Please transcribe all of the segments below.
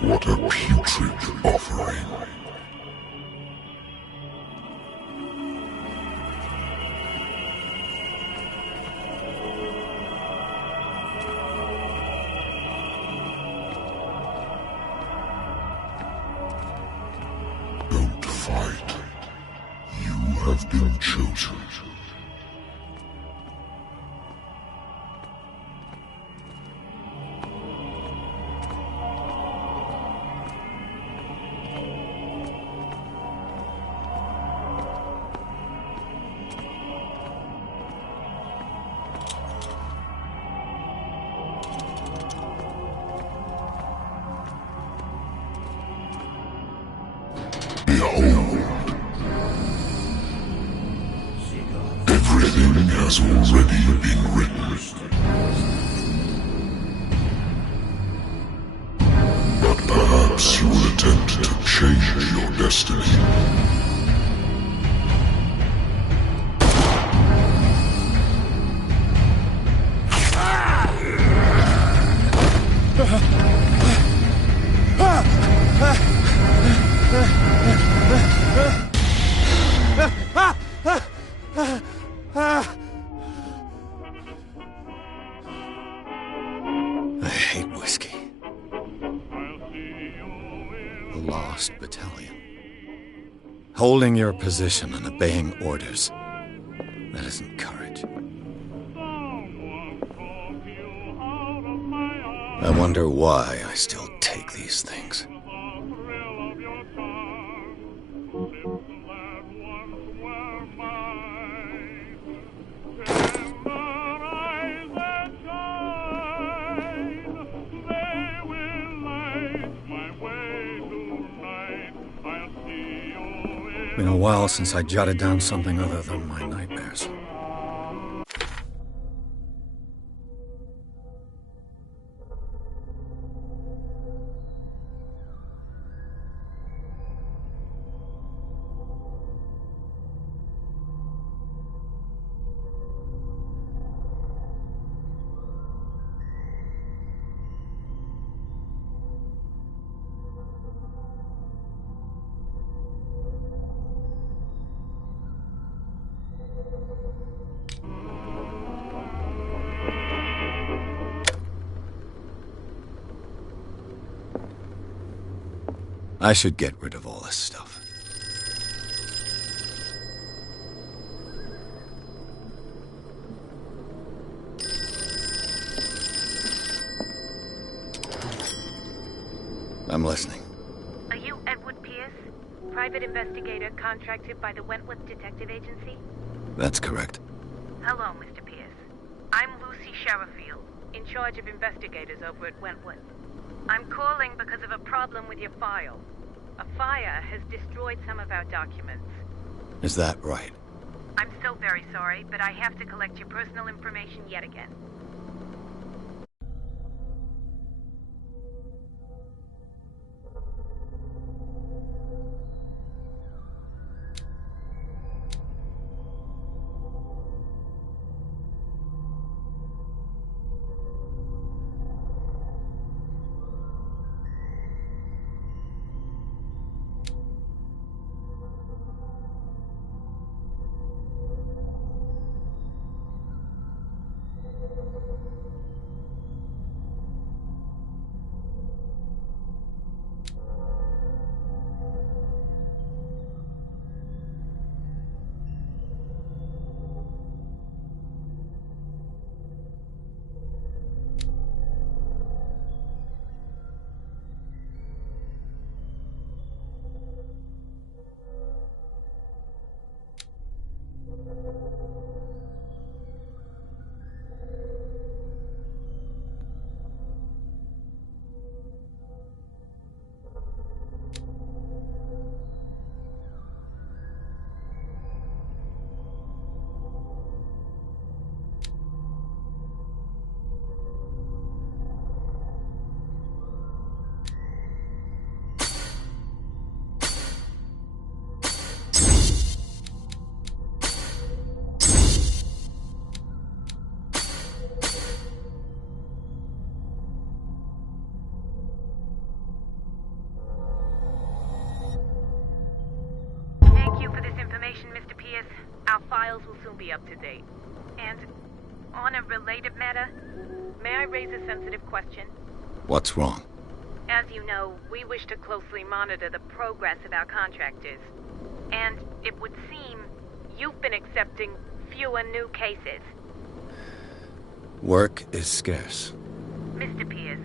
What a putrid offering. Don't fight. You have been chosen. Behold, everything has already been written. But perhaps you will attempt to change your destiny. I hate whiskey. The Lost Battalion. Holding your position and obeying orders. That isn't courage. I wonder why I still take these things. Been a while since I jotted down something other than my nightmares. I should get rid of all this stuff. I'm listening. Are you Edward Pierce, private investigator contracted by the Wentworth Detective Agency? That's correct. Hello, Mr. Pierce. I'm Lucy Sherifield, in charge of investigators over at Wentworth. I'm calling because of a problem with your file. A fire has destroyed some of our documents. Is that right? I'm so very sorry, but I have to collect your personal information yet again. Mr. Pierce, our files will soon be up to date. And on a related matter, may I raise a sensitive question? What's wrong? As you know, we wish to closely monitor the progress of our contractors. And it would seem you've been accepting fewer new cases. Work is scarce. Mr. Pierce,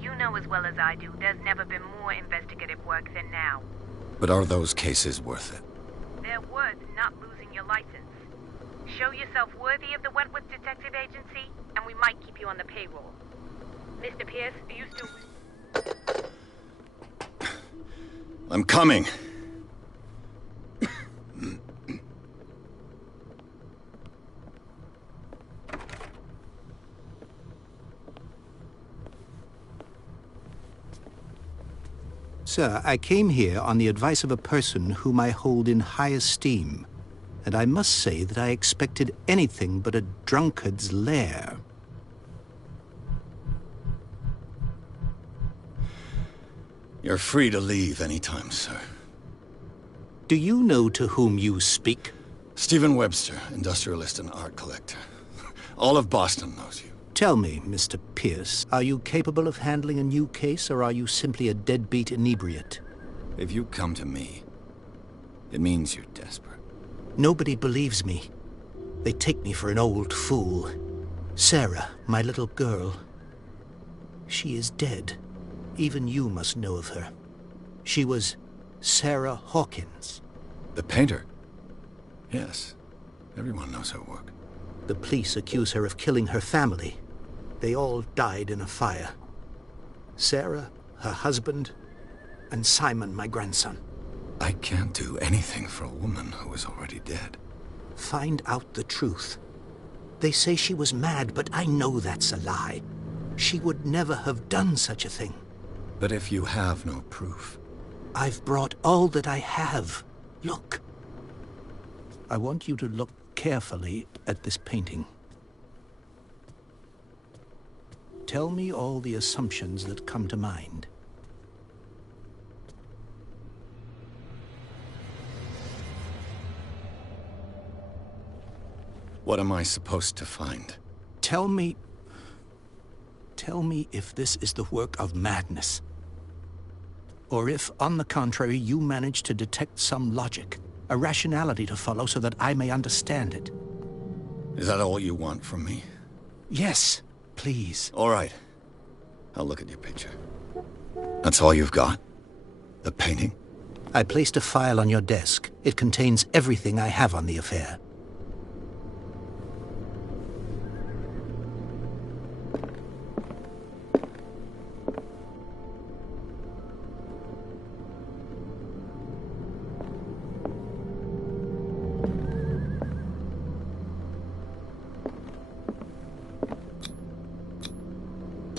you know as well as I do, there's never been more investigative work than now. But are those cases worth it? They're worth not losing your license. Show yourself worthy of the Wentworth Detective Agency, and we might keep you on the payroll. Mr. Pierce, are you still... I'm coming. Sir, I came here on the advice of a person whom I hold in high esteem, and I must say that I expected anything but a drunkard's lair. You're free to leave anytime, sir. Do you know to whom you speak? Stephen Webster, industrialist and art collector. All of Boston knows you. Tell me, Mr. Pierce, are you capable of handling a new case, or are you simply a deadbeat inebriate? If you come to me, it means you're desperate. Nobody believes me. They take me for an old fool. Sarah, my little girl. She is dead. Even you must know of her. She was Sarah Hawkins. The painter? Yes. Everyone knows her work. The police accuse her of killing her family. They all died in a fire. Sarah, her husband, and Simon, my grandson. I can't do anything for a woman who is already dead. Find out the truth. They say she was mad, but I know that's a lie. She would never have done such a thing. But if you have no proof... I've brought all that I have. Look. I want you to look carefully at this painting. Tell me all the assumptions that come to mind. What am I supposed to find? Tell me if this is the work of madness. Or if, on the contrary, you manage to detect some logic, a rationality to follow so that I may understand it. Is that all you want from me? Yes, please. All right. I'll look at your picture. That's all you've got? The painting? I placed a file on your desk. It contains everything I have on the affair.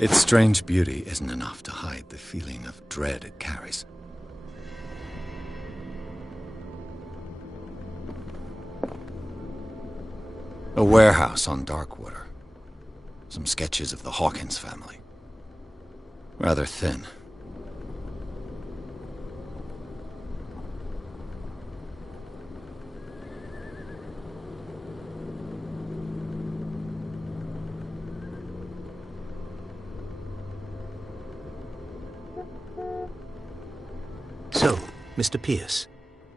Its strange beauty isn't enough to hide the feeling of dread it carries. A warehouse on Darkwater. Some sketches of the Hawkins family. Rather thin. So, Mr. Pierce,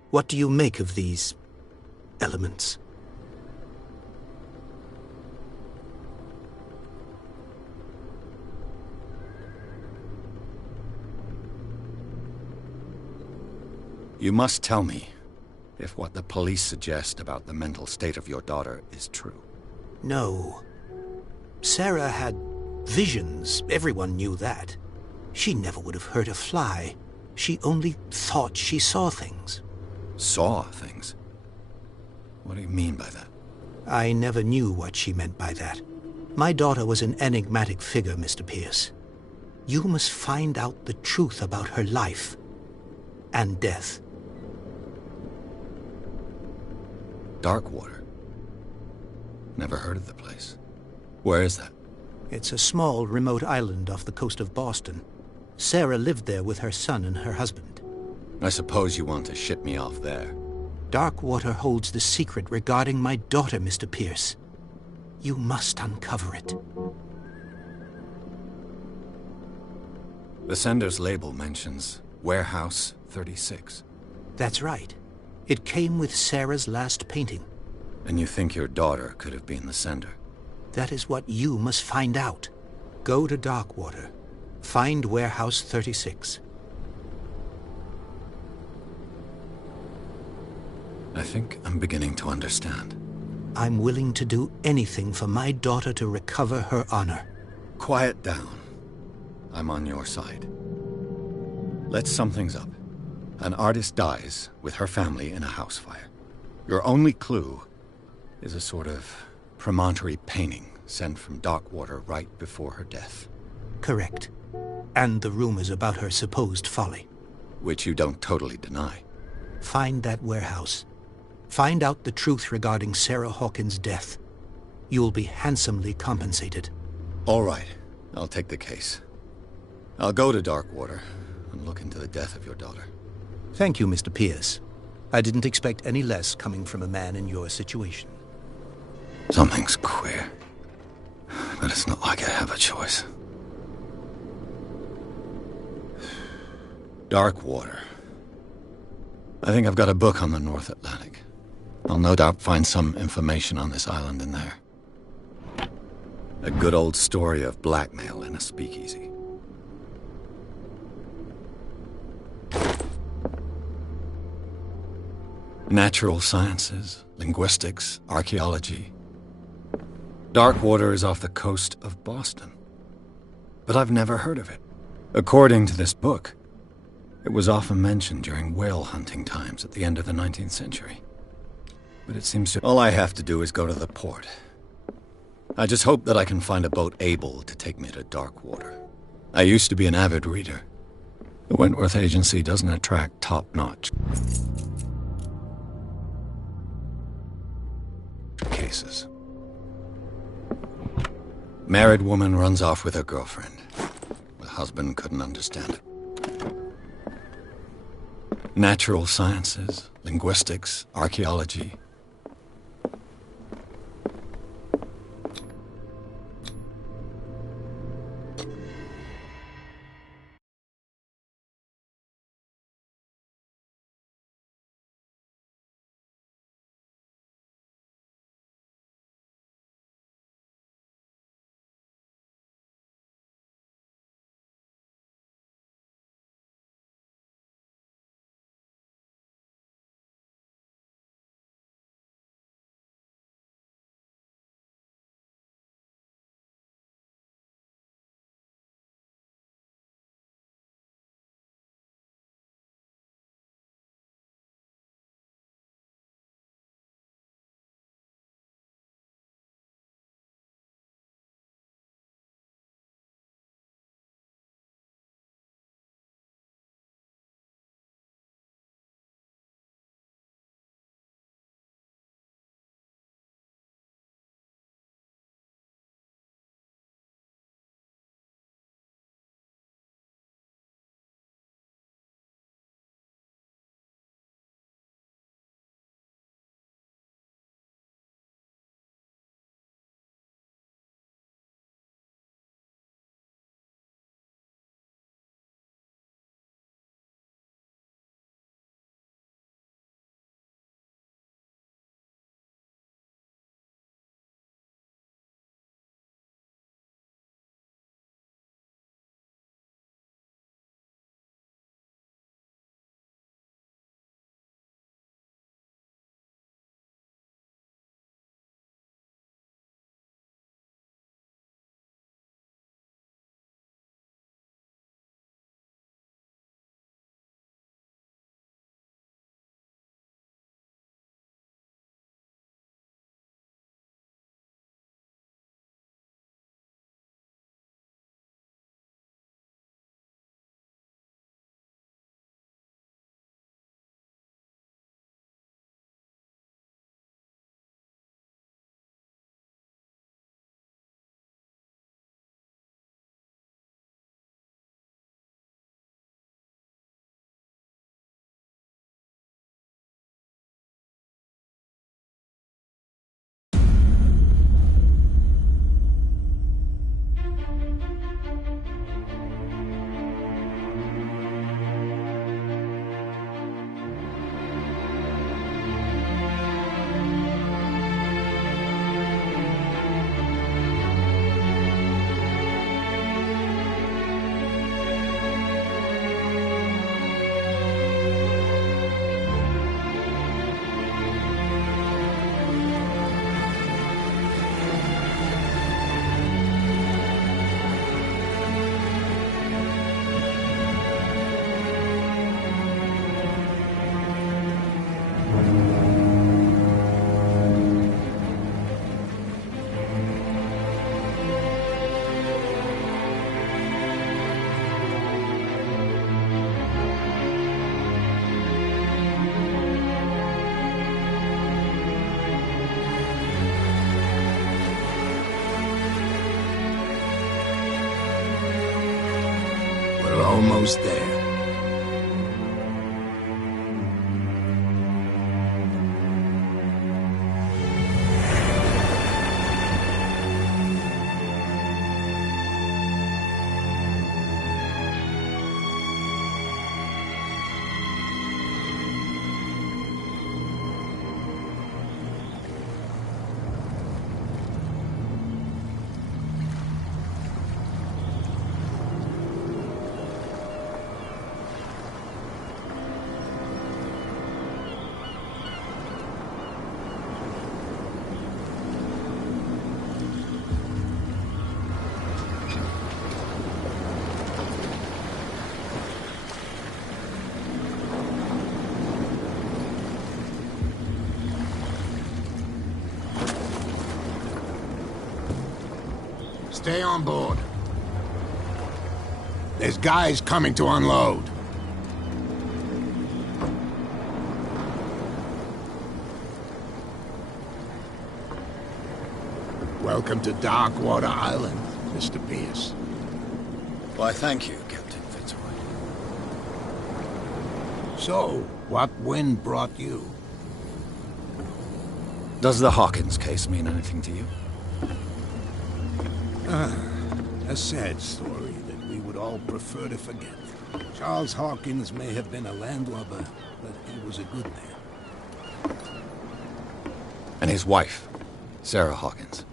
what do you make of these elements? You must tell me if what the police suggest about the mental state of your daughter is true. No. Sarah had visions. Everyone knew that. She never would have hurt a fly. She only thought she saw things. Saw things? What do you mean by that? I never knew what she meant by that. My daughter was an enigmatic figure, Mr. Pierce. You must find out the truth about her life and death. Darkwater? Never heard of the place. Where is that? It's a small, remote island off the coast of Boston. Sarah lived there with her son and her husband. I suppose you want to ship me off there. Darkwater holds the secret regarding my daughter, Mr. Pierce. You must uncover it. The sender's label mentions Warehouse 36. That's right. It came with Sarah's last painting. And you think your daughter could have been the sender? That is what you must find out. Go to Darkwater. Find Warehouse 36. I think I'm beginning to understand. I'm willing to do anything for my daughter to recover her honor. Quiet down. I'm on your side. Let's sum things up. An artist dies with her family in a house fire. Your only clue is a sort of promontory painting sent from Darkwater right before her death. Correct. And the rumors about her supposed folly. Which you don't totally deny. Find that warehouse. Find out the truth regarding Sarah Hawkins' death. You'll be handsomely compensated. All right. I'll take the case. I'll go to Darkwater and look into the death of your daughter. Thank you, Mr. Pierce. I didn't expect any less coming from a man in your situation. Something's queer. But it's not like I have a choice. Darkwater. I think I've got a book on the North Atlantic. I'll no doubt find some information on this island in there. A good old story of blackmail in a speakeasy. Natural sciences, linguistics, archaeology. Darkwater is off the coast of Boston. But I've never heard of it. According to this book, it was often mentioned during whale hunting times at the end of the 19th century. But it seems to... All I have to do is go to the port. I just hope that I can find a boat able to take me to Darkwater. I used to be an avid reader. The Wentworth Agency doesn't attract top-notch cases. Married woman runs off with her girlfriend. The husband couldn't understand it. Natural sciences, linguistics, archaeology. Almost there. Stay on board. There's guys coming to unload. Welcome to Darkwater Island, Mr. Pierce. Why, thank you, Captain Fitzroy. So, what wind brought you? Does the Hawkins case mean anything to you? A sad story that we would all prefer to forget. Charles Hawkins may have been a landlubber, but he was a good man. And his wife, Sarah Hawkins.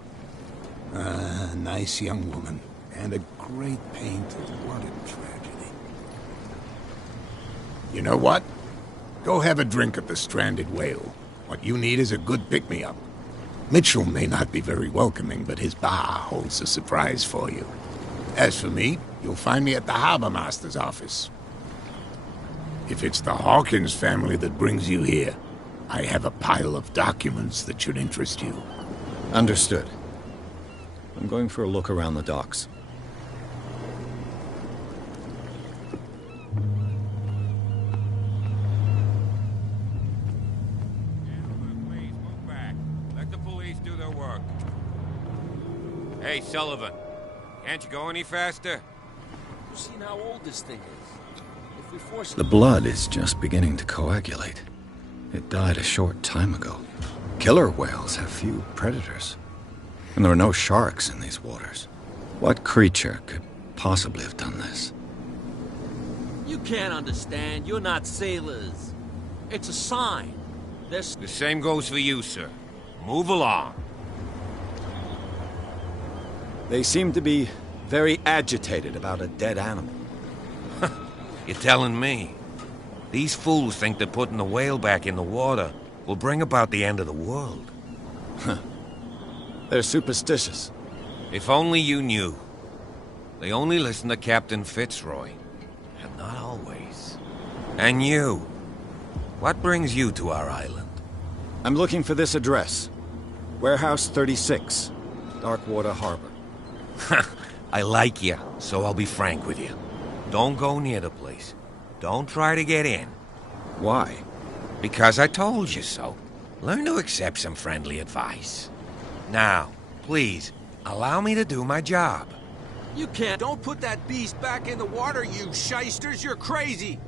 A nice young woman, and a great painter. What a tragedy. You know what? Go have a drink at the Stranded Whale. What you need is a good pick-me-up. Mitchell may not be very welcoming, but his bar holds a surprise for you. As for me, you'll find me at the Harbor Master's office. If it's the Hawkins family that brings you here, I have a pile of documents that should interest you. Understood. I'm going for a look around the docks. Please move back. Let the police do their work. Hey, Sullivan. Can't you go any faster? You've seen how old this thing is. If we force The blood is just beginning to coagulate. It died a short time ago. Killer whales have few predators. And there are no sharks in these waters. What creature could possibly have done this? You can't understand. You're not sailors. It's a sign. There's... The same goes for you, sir. Move along. They seem to be very agitated about a dead animal. You're telling me? These fools think that putting the whale back in the water will bring about the end of the world. They're superstitious. If only you knew. They only listen to Captain Fitzroy. And not always. And you. What brings you to our island? I'm looking for this address. Warehouse 36, Darkwater Harbor. I like you, so I'll be frank with you. Don't go near the place. Don't try to get in. Why? Because I told you so. Learn to accept some friendly advice. Now, please, allow me to do my job. You can't... Don't put that beast back in the water, you shysters! You're crazy!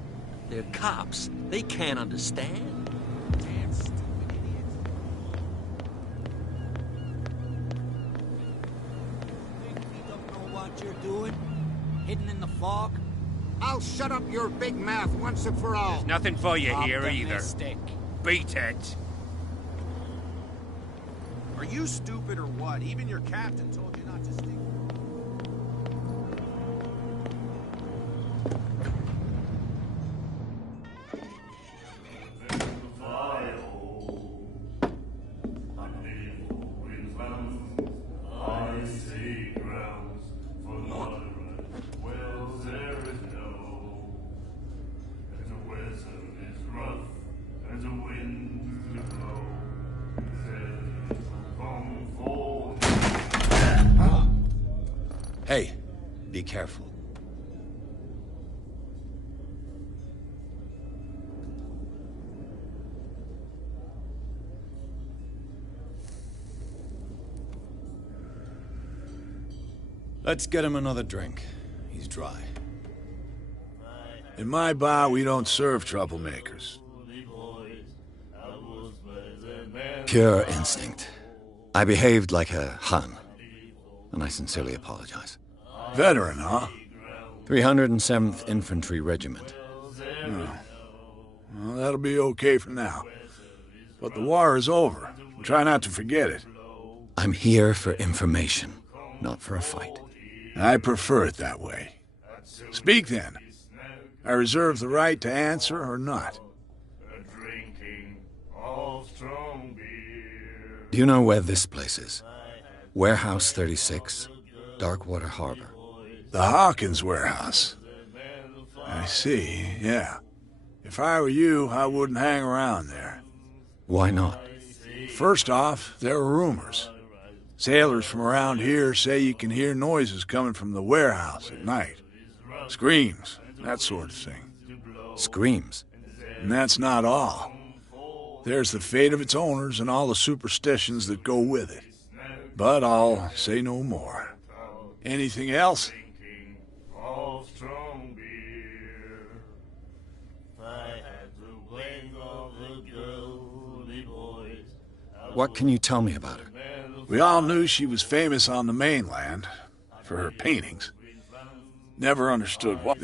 They're cops. They can't understand. Damn stupid idiots. Think we don't know what you're doing? Hidden in the fog? I'll shut up your big mouth once and for all. Nothing for you here either. Optimistic. Beat it. Are you stupid or what? Even your captain told you not to stick. Hey, be careful. Let's get him another drink. He's dry. In my bar, we don't serve troublemakers. Pure instinct. I behaved like a Hun, and I sincerely apologize. Veteran, huh? 307th Infantry Regiment. Well, that'll be okay for now. But the war is over. Try not to forget it. I'm here for information, not for a fight. I prefer it that way. Speak then. I reserve the right to answer or not. Do you know where this place is? Warehouse 36, Darkwater Harbor. The Hawkins warehouse. I see, yeah. If I were you, I wouldn't hang around there. Why not? First off, there are rumors. Sailors from around here say you can hear noises coming from the warehouse at night. Screams, that sort of thing. Screams? And that's not all. There's the fate of its owners and all the superstitions that go with it. But I'll say no more. Anything else? What can you tell me about her? We all knew she was famous on the mainland for her paintings. Never understood what